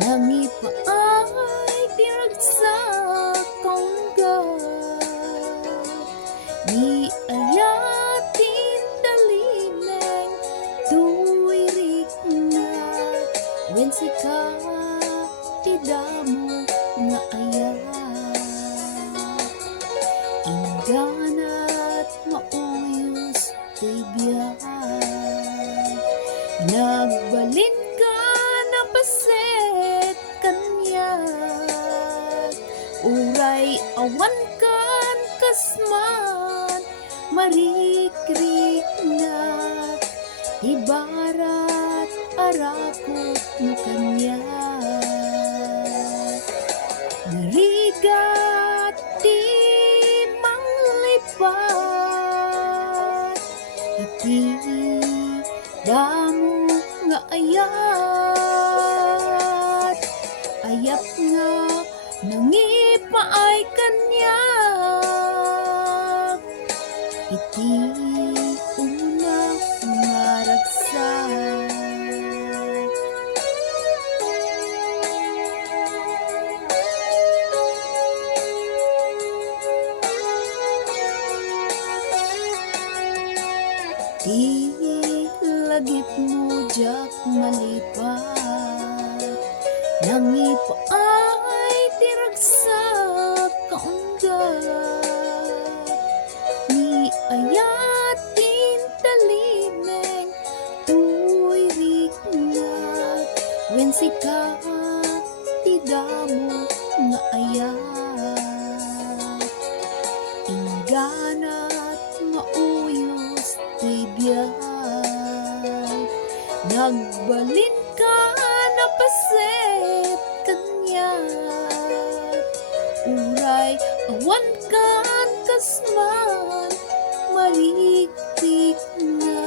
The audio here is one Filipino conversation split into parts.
Nangipaay tiragsak kaunggat, di ayatin dalimeng tuwirik na wen sika idamo nga ayat ingganat mauyos ti biyay nagbalin ka na paset kanyat uray awan kan kasman marikrik na ibarat arakot mo kanyat narigat di manglipat iti damo nga ayat ayat nga nangipaay kanyak iti una nga ragsak. Di lagip mo jak malipat nangipaay tiragsak kaunggat ni ayatin talimeng tuwirik na wen sika tidamo nga ayat ingganat mauyos ti biyay nagbalin ka na paset kanyat uray awan kan kasman mariktik na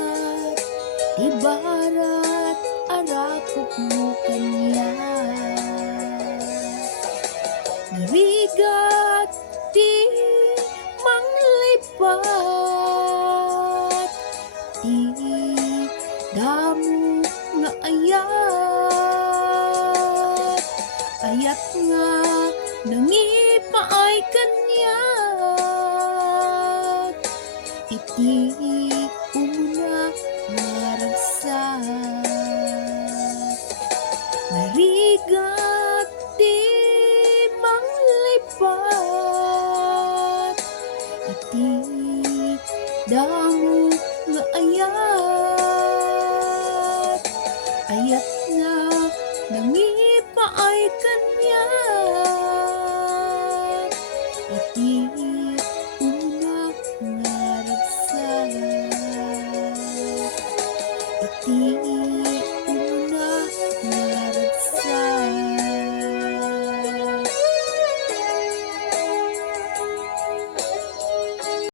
ibarat arakok mo kanyat narigat di manglipat di damo nga ayat ayat nga nangipaay kanyat iti una nga ragsak narigat di manglipat iti damo nga ayat ayat